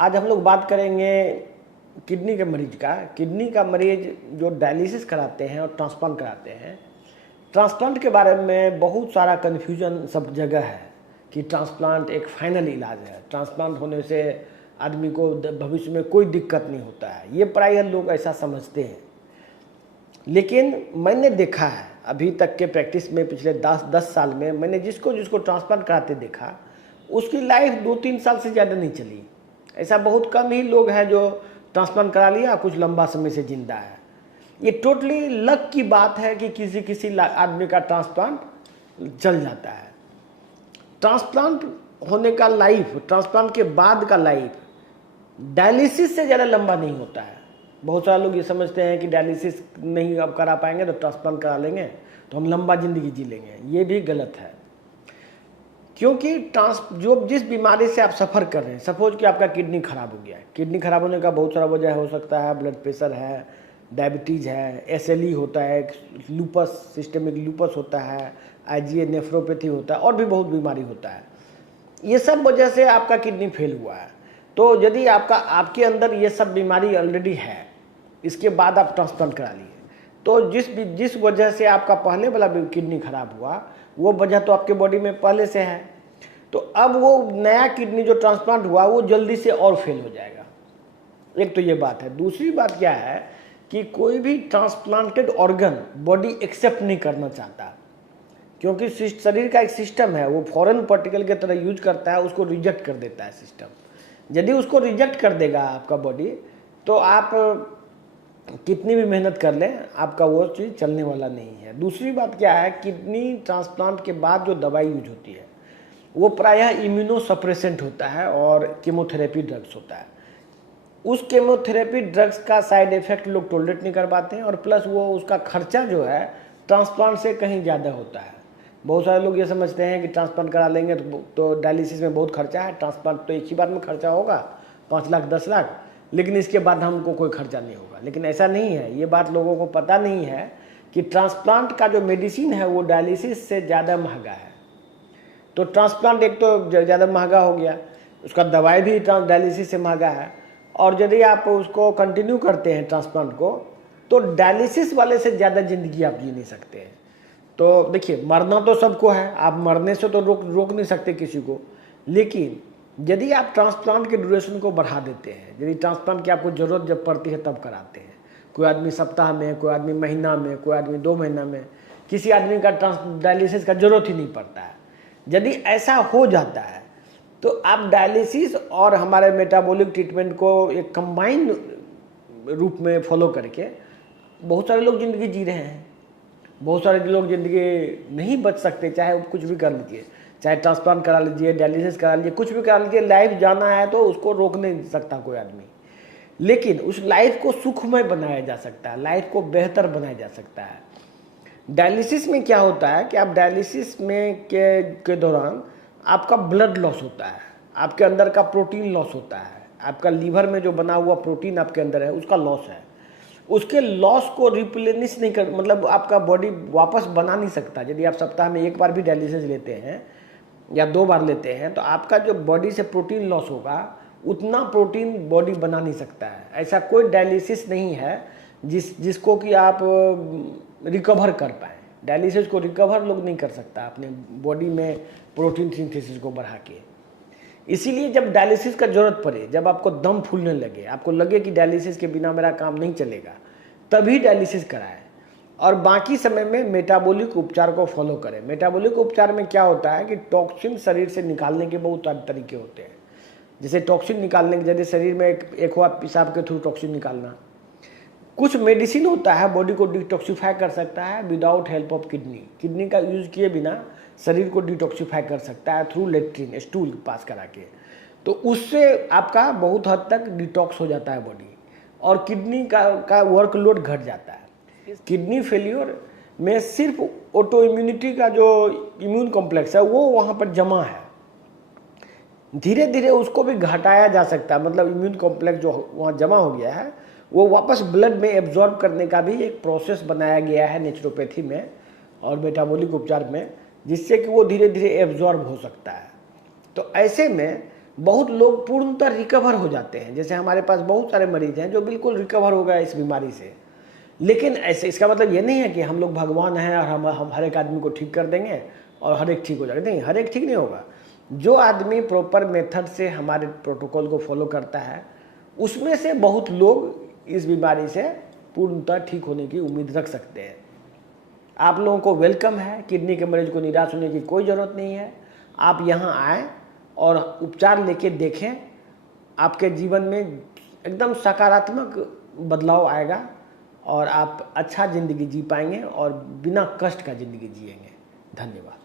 आज हम लोग बात करेंगे किडनी के मरीज का। किडनी का मरीज जो डायलिसिस कराते हैं और ट्रांसप्लांट कराते हैं, ट्रांसप्लांट के बारे में बहुत सारा कन्फ्यूजन सब जगह है कि ट्रांसप्लांट एक फाइनल इलाज है, ट्रांसप्लांट होने से आदमी को भविष्य में कोई दिक्कत नहीं होता है। ये प्राय लोग ऐसा समझते हैं, लेकिन मैंने देखा है अभी तक के प्रैक्टिस में पिछले 10 साल में मैंने जिसको जिसको ट्रांसप्लांट कराते देखा, उसकी लाइफ 2-3 साल से ज़्यादा नहीं चली। ऐसा बहुत कम ही लोग हैं जो ट्रांसप्लांट करा लिया कुछ लंबा समय से जिंदा है। ये टोटली लक की बात है कि किसी किसी आदमी का ट्रांसप्लांट चल जाता है। ट्रांसप्लांट होने का लाइफ, ट्रांसप्लांट के बाद का लाइफ डायलिसिस से ज़्यादा लंबा नहीं होता है। बहुत सारे लोग ये समझते हैं कि डायलिसिस नहीं अब करा पाएंगे तो ट्रांसप्लांट करा लेंगे तो हम लंबा ज़िंदगी जी लेंगे। ये भी गलत है, क्योंकि जिस बीमारी से आप सफ़र कर रहे हैं, सपोज कि आपका किडनी खराब हो गया है। किडनी खराब होने का बहुत सारा वजह हो सकता है, ब्लड प्रेशर है, डायबिटीज़ है, SLE होता है, लूपस, सिस्टेमिक लूपस होता है, IgA नेफ्रोपैथी होता है और भी बहुत बीमारी होता है। ये सब वजह से आपका किडनी फेल हुआ है। तो यदि आपके अंदर ये सब बीमारी ऑलरेडी है, इसके बाद आप ट्रांसप्लांट करा लिए, तो जिस वजह से आपका पहले वाला किडनी खराब हुआ वो वजह तो आपके बॉडी में पहले से है, तो अब वो नया किडनी जो ट्रांसप्लांट हुआ वो जल्दी से और फेल हो जाएगा। एक तो ये बात है। दूसरी बात क्या है कि कोई भी ट्रांसप्लांटेड ऑर्गन बॉडी एक्सेप्ट नहीं करना चाहता, क्योंकि शरीर का एक सिस्टम है, वो फॉरेन पार्टिकल की तरह यूज करता है, उसको रिजेक्ट कर देता है सिस्टम। यदि उसको रिजेक्ट कर देगा आपका बॉडी, तो आप कितनी भी मेहनत कर लें, आपका वो चीज़ चलने वाला नहीं है। दूसरी बात क्या है, किडनी ट्रांसप्लांट के बाद जो दवाई यूज होती है वो प्रायः इम्यूनोसप्रेसेंट होता है और कीमोथेरेपी ड्रग्स होता है। उस कीमोथेरेपी ड्रग्स का साइड इफेक्ट लोग टॉलरेट नहीं कर पाते हैं, और प्लस वो उसका खर्चा जो है ट्रांसप्लांट से कहीं ज़्यादा होता है। बहुत सारे लोग ये समझते हैं कि ट्रांसप्लांट करा लेंगे तो डायलिसिस में बहुत खर्चा है, ट्रांसप्लांट तो एक ही बार में खर्चा होगा 5 लाख 10 लाख, लेकिन इसके बाद हमको कोई खर्चा नहीं होगा। लेकिन ऐसा नहीं है, ये बात लोगों को पता नहीं है कि ट्रांसप्लांट का जो मेडिसिन है वो डायलिसिस से ज़्यादा महंगा है। तो ट्रांसप्लांट एक तो ज़्यादा महंगा हो गया, उसका दवाई भी डायलिसिस से महंगा है, और यदि आप उसको कंटिन्यू करते हैं ट्रांसप्लांट को, तो डायलिसिस वाले से ज़्यादा ज़िंदगी आप जी नहीं सकते हैं। तो देखिए, मरना तो सबको है, आप मरने से तो रोक नहीं सकते किसी को, लेकिन यदि आप ट्रांसप्लांट के ड्यूरेशन को बढ़ा देते हैं, यदि ट्रांसप्लांट की आपको ज़रूरत जब पड़ती है तब कराते हैं, कोई आदमी सप्ताह में, कोई आदमी महीना में, कोई आदमी 2 महीना में, किसी आदमी का डायलिसिस का ज़रूरत ही नहीं पड़ता है। यदि ऐसा हो जाता है तो आप डायलिसिस और हमारे मेटाबॉलिक ट्रीटमेंट को एक कंबाइंड रूप में फॉलो करके बहुत सारे लोग ज़िंदगी जी रहे हैं। बहुत सारे लोग ज़िंदगी नहीं बच सकते, चाहे वो कुछ भी कर लीजिए, चाहे ट्रांसप्लांट करा लीजिए, डायलिसिस करा लीजिए, कुछ भी करा लीजिए, लाइफ जाना है तो उसको रोक नहीं सकता कोई आदमी। लेकिन उस लाइफ को सुखमय बनाया जा सकता है, लाइफ को बेहतर बनाया जा सकता है। डायलिसिस में क्या होता है कि आप डायलिसिस में के दौरान आपका ब्लड लॉस होता है, आपके अंदर का प्रोटीन लॉस होता है, आपका लीवर में जो बना हुआ प्रोटीन आपके अंदर है उसका लॉस है। उसके लॉस को रिप्लेनिश नहीं कर, मतलब आपका बॉडी वापस बना नहीं सकता। यदि आप सप्ताह में 1 बार भी डायलिसिस लेते हैं या 2 बार लेते हैं, तो आपका जो बॉडी से प्रोटीन लॉस होगा उतना प्रोटीन बॉडी बना नहीं सकता है। ऐसा कोई डायलिसिस नहीं है जिसको कि आप रिकवर कर पाएँ। डायलिसिस को रिकवर लोग नहीं कर सकता अपने बॉडी में प्रोटीन सिंथेसिस को बढ़ा के। इसीलिए जब डायलिसिस का ज़रूरत पड़े, जब आपको दम फूलने लगे, आपको लगे कि डायलिसिस के बिना मेरा काम नहीं चलेगा, तभी डायलिसिस कराएं, और बाकी समय में मेटाबॉलिक उपचार को फॉलो करें। मेटाबॉलिक उपचार में क्या होता है कि टॉक्सिन शरीर से निकालने के बहुत सारे तरीके होते हैं। जैसे टॉक्सिन निकालने के, जैसे शरीर में एक हुआ पेशाब के थ्रू टॉक्सिन निकालना। कुछ मेडिसिन होता है बॉडी को डिटॉक्सिफाई कर सकता है without help of kidney. Kidney का यूज़ किए बिना शरीर को डिटॉक्सिफाई कर सकता है थ्रू लेट्रिन, स्टूल पास करा के। तो उससे आपका बहुत हद तक डिटॉक्स हो जाता है बॉडी, और किडनी का वर्कलोड घट जाता है। किडनी फेलियर में सिर्फ ऑटो इम्यूनिटी का जो इम्यून कॉम्प्लेक्स है वो वहाँ पर जमा है, धीरे धीरे उसको भी घटाया जा सकता है। मतलब इम्यून कॉम्प्लेक्स जो वहाँ जमा हो गया है वो वापस ब्लड में एब्जॉर्ब करने का भी एक प्रोसेस बनाया गया है नेचुरोपैथी में और मेटाबॉलिक उपचार में, जिससे कि वो धीरे धीरे एब्जॉर्ब हो सकता है। तो ऐसे में बहुत लोग पूर्णतः रिकवर हो जाते हैं। जैसे हमारे पास बहुत सारे मरीज हैं जो बिल्कुल रिकवर हो गए इस बीमारी से। लेकिन ऐसे इसका मतलब ये नहीं है कि हम लोग भगवान हैं और हम हर एक आदमी को ठीक कर देंगे और हर एक ठीक हो जाएगा। नहीं, हर एक ठीक नहीं होगा। जो आदमी प्रॉपर मेथड से हमारे प्रोटोकॉल को फॉलो करता है, उसमें से बहुत लोग इस बीमारी से पूर्णतः ठीक होने की उम्मीद रख सकते हैं। आप लोगों को वेलकम है। किडनी के मरीज को निराश होने की कोई ज़रूरत नहीं है। आप यहाँ आएँ और उपचार लेके देखें। आपके जीवन में एकदम सकारात्मक बदलाव आएगा और आप अच्छा ज़िंदगी जी पाएंगे और बिना कष्ट का ज़िंदगी जिएंगे। धन्यवाद।